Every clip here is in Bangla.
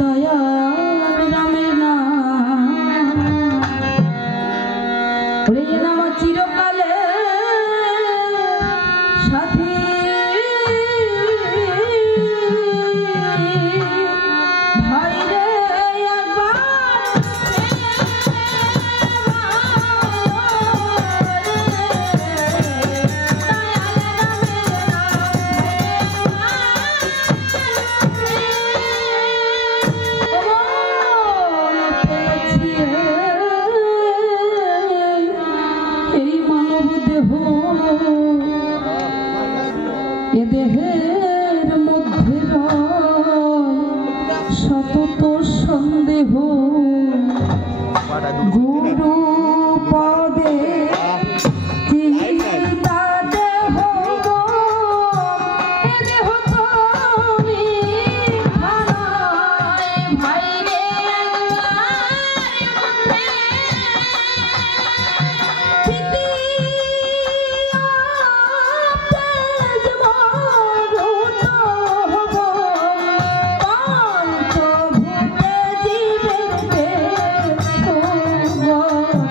দয়াল রামের নাম রে নাম চিরকালে সাথী ভাই রে একবার এ দেহের মধ্যে সতত সন্দেহ গুরু পদে চিন্তা দেহ এ দেহ তুমি ভাই রে Oh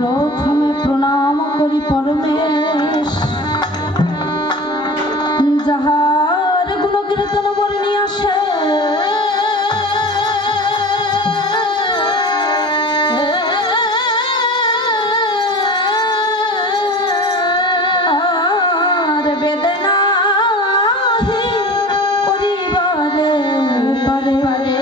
প্রথমে প্রণাম করি পরমেশ যাহার গুণ কীর্তন বর্ণি আসে আর বেদনা করিবারে পারে পারে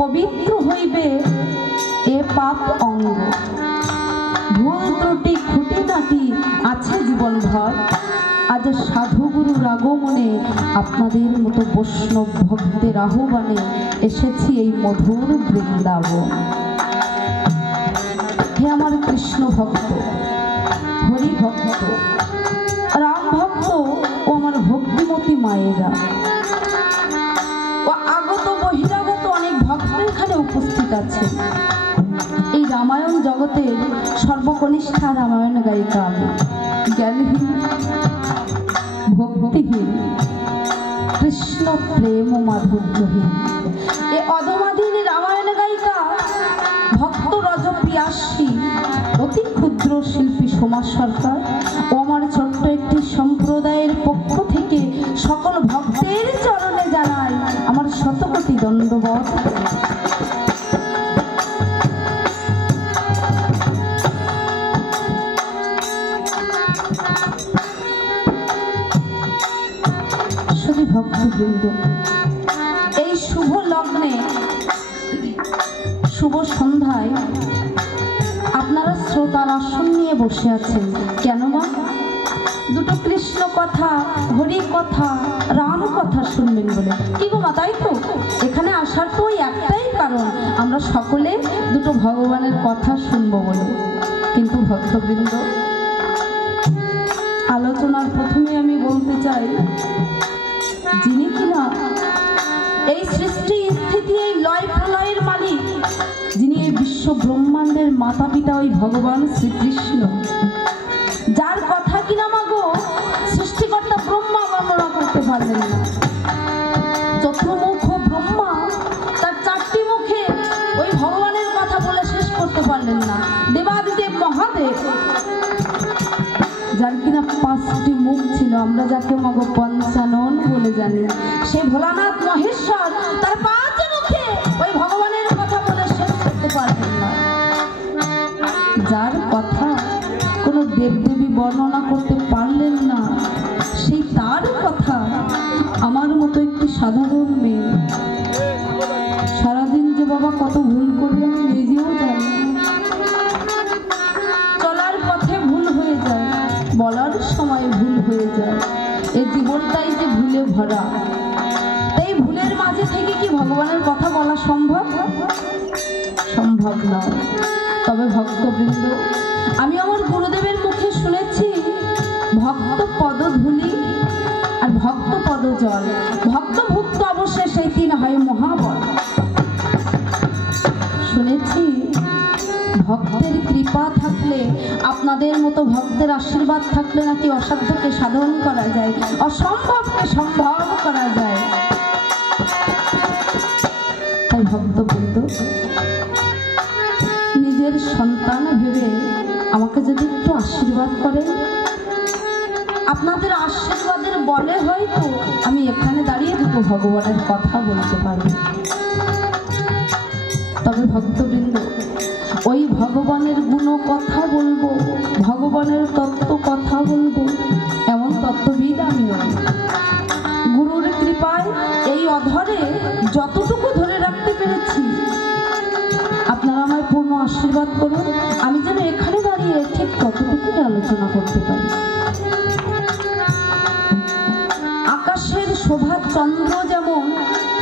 পবিত্র হইবে এ পাপ অঙ্গ ভুল ত্রুটি খুঁটিনাটি আছে জীবন ভর আজ সাধুগুরুর আগমনে আপনাদের মতো বৈষ্ণব ভক্তের আহ্বানে এসেছি এই মধুর বৃন্দাবন। হে আমার কৃষ্ণ ভক্ত, হরি ভক্ত, রাম ভক্ত ও আমার ভক্তিমতী মায়েরা ও আগত বহিরাগত অনেক ভক্ত এখানে উপস্থিত আছে। এই রামায়ণ জগতের সর্বকনিষ্ঠা রামায়ণ গায়িকা আমি, জ্ঞানহীন, ভক্তিহীন, কৃষ্ণ প্রেম ও মাধুর্যহীন এ অধমাধীন রামায়ণ গায়িকা ভক্ত রজপিয়াসী অতি ক্ষুদ্র শিল্পী সমাজ সরকার ও আমার ছোট্ট একটি সম্প্রদায়ের পক্ষ থেকে সকল ভক্তের চরণে জানাই আমার শতকোটি দণ্ডবত। শুধু ভক্তবৃন্দ, এই শুভ লগ্নে শুভ সন্ধ্যায় আপনারা শ্রোতার আসন নিয়ে বসে আছেন কেন মা? দুটো কৃষ্ণ কথা, হরি কথা, রাম কথা শুনবেন বলে। কি গো মা, তাই তো? এখানে আসার তো ওই একটাই কারণ, আমরা সকলে দুটো ভগবানের কথা শুনবো বলে। কিন্তু ভক্তবৃন্দ, আলোচনার প্রথমে আমি বলতে চাই, যিনি কিনা এই সৃষ্টি স্থিতি এই লয় প্রলয়ের মালিক, যিনি এই বিশ্ব ব্রহ্মাণ্ডের মাতা পিতা ওই ভগবান শ্রীকৃষ্ণ, যার কথা কিনা মাগো সৃষ্টিকর্তা ব্রহ্মা বর্ণনা করতে পারলেন না। চতুর্মুখ ব্রহ্মা তার চারটি মুখে ওই ভগবানের কথা বলে শেষ করতে পারলেন না। দেবাদিদেব মহাদেব, যার কিনা 5টি মুখ ছিল, আমরা যাকে মাগো পঞ্চানন বলে জানি, সে ভোলানাথ মহেশ্বর তার 5 মুখে ওই ভগবানের কথা বলে শেষ করতে পারলেন না। যার কথা কোনো দেবদেবী বর্ণনা করতে পারলেন না, সেই তার কথা আমার মতো একটি সাধারণ মেয়ে সারাদিন যে বাবা কত ভুল করি আমি নিজেও জানি। চলার পথে ভুল হয়ে যায়, বলার সময় ভুল হয়ে যায়, এই জীবনটাই যে ভুলে ভরা। এই ভুলের মাঝে থেকে কি ভগবানের কথা বলা সম্ভব? সম্ভব নয়। তবে ভক্তবৃন্দ, আমি আমার গুরুদেবের মুখে শুনেছি ভক্ত পদধূলি আর ভক্ত পদজল, ভক্ত ভুক্ত অবশ্যই সেই 3 হয় মহাবল। শুনেছি ভক্তের কৃপা থাকলে, আপনাদের মতো ভক্তের আশীর্বাদ থাকলে নাকি অসাধ্যকে সাধন করা যায়, অসম্ভবকে সম্ভব করা যায়। তাই ভক্তবৃন্দ, নিজের সন্তান ভেবে আমাকে যদি একটু আশীর্বাদ করেন, আপনাদের আশীর্বাদের বলে হয়তো আমি এখানে দাঁড়িয়ে দুটো ভগবানের কথা বলতে পারব। তবে তবে ভক্তবৃন্দ, ওই ভগবানের গুণ কথা বলবো, ভগবানের তত্ত্ব কথা বলবো, এমন তত্ত্ববিদ আমি নই। গুরুর কৃপায় এই অধরে যতটুকু ধরে রাখতে পেরেছি, আপনারা আমায় পূর্ণ আশীর্বাদ করুন, আমি যেন এখানে দাঁড়িয়ে ঠিক ততটুকুই আলোচনা করতে পারি। আকাশের শোভা চন্দ্র যেমন,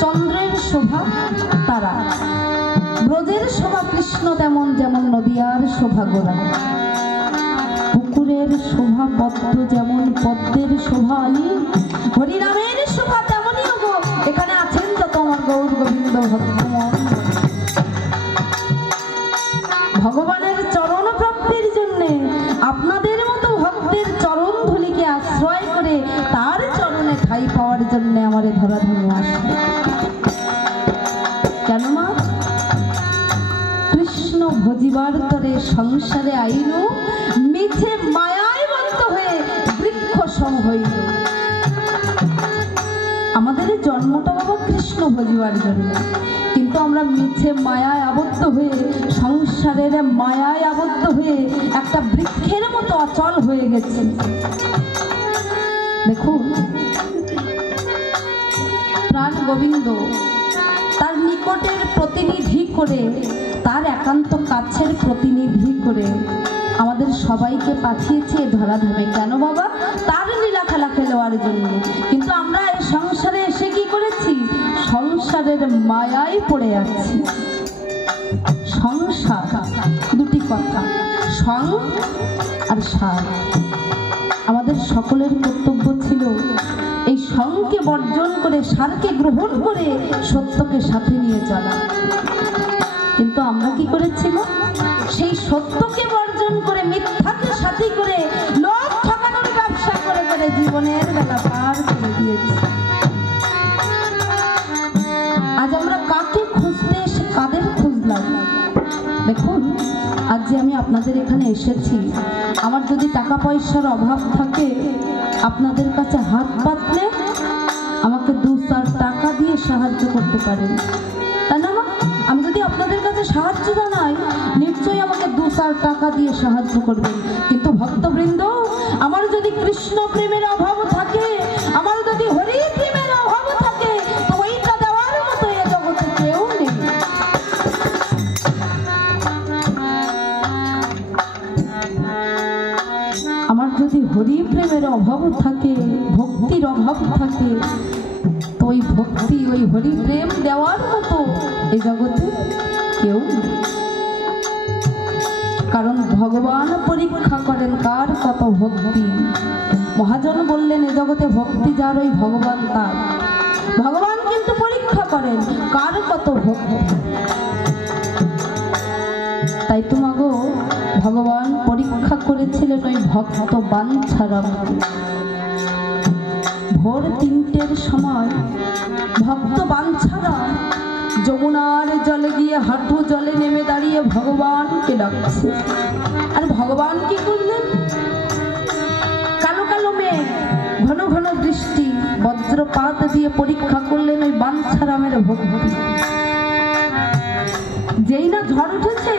চন্দ্রের শোভা তারা, ব্রজের শোভা কৃষ্ণ তেমন, যেমন নদিয়ার শোভা গোরা, পুকুরের শোভা পদ্ম যেমন, পদ্মের শোভা আলী, হরিনামের শোভা তেমনই গো এখানে আছেন যত আমার গৌর গোবিন্দ ভক্তমন। ভগবানের চরণ প্রাপ্তির জন্য আপনাদের মতো ভক্তের চরণ ধুলিকে আশ্রয় করে তার চরণে ঠাঁই পাওয়ার জন্য আমার ধরাধামে আসবে। কেন মা? কৃষ্ণ ভজিবার তরে সংসারে আইল, মিছে মায়ায় বদ্ধ হয়ে বৃক্ষ সম হইল। আমাদের জন্মটা বাবা কৃষ্ণ ভজিবার জন্য, কিন্তু আমরা মিছে মায়ায় আবদ্ধ হয়ে, সংসারের মায়ায় আবদ্ধ হয়ে একটা বৃক্ষের মতো অচল হয়ে গেছি। দেখুন, প্রাণ গোবিন্দ তার নিকটের প্রতিনিধি করে, তার একান্ত কাছের প্রতিনিধি করে আমাদের সবাইকে পাঠিয়েছে ধরাধামে। কেন বাবা? তার লীলা খেলা খেলোয়ার জন্য। কিন্তু আমরা এই সংসারে এসে কি করেছি? সংসারের মায়ায় পড়ে আছি। সংসার দুটি কথা, সং আর সার। আমাদের সকলের কর্তব্য ছিল এই সংকে বর্জন করে, সারকে গ্রহণ করে সত্যকে সাথে নিয়ে চলা। কিন্তু আমরা কি করেছিল? সেই সত্যকে বর্জন করে মিথ্যাকে সাথী করে লোক ঠকানোর ব্যবসা করে করে জীবনের বেলা পার করে দিয়েছি। আজ আমরা কাকে খুঁজতে এসে কাদের খুঁজলাম? দেখুন, আজ যে আমি আপনাদের এখানে এসেছি, আমার যদি টাকা পয়সার অভাব থাকে, আপনাদের কাছে হাত পাতলে আমাকে 2-4 টাকা দিয়ে সাহায্য করতে পারেন, তাই না? আমি যদি আপনাদের কাছে সাহায্য জানাই, নিশ্চয়ই আমাকে 2-4 টাকা দিয়ে সাহায্য করবেন। কিন্তু ভক্তবৃন্দ, আমার যদি কৃষ্ণ প্রেমের অভাব থাকে, আমার যদি হরি প্রেমের অভাব থাকে, তো ওইটা দেওয়ার মতো এ জগতে কেউ নেই। আমার যদি হরি প্রেমের অভাব থাকে, ভক্তির অভাব থাকে, তো ওই ভক্তি, ওই হরি প্রেম দেওয়ার মতো এ জগতে কেউ নেই। কারণ ভগবান পরীক্ষা করেন কার কত ভক্তি। মহাজন বললেন, এ জগতে ভক্তি যার ওই ভগবান তার। ভগবান কিন্তু পরীক্ষা করেন কার কত ভক্তি। তাই তো মাগো, ভগবান পরীক্ষা করেছিলেন ওই ভক্ত বাঞ্ছারাম। ভোর 3টের সময় ভক্ত বাঞ্ছারাম যমুনার জলে গিয়ে হাঁটু জলে নেমে দাঁড়িয়ে ভগবানকে ডাকছে। আর ভগবান কি করলেন? কালো কালো মেঘ, ঘন ঘন বৃষ্টি, বজ্রপাত দিয়ে পরীক্ষা করলেন ওই বাঞ্ছারামের ভক্তি। যেই না ঝড় উঠেছে,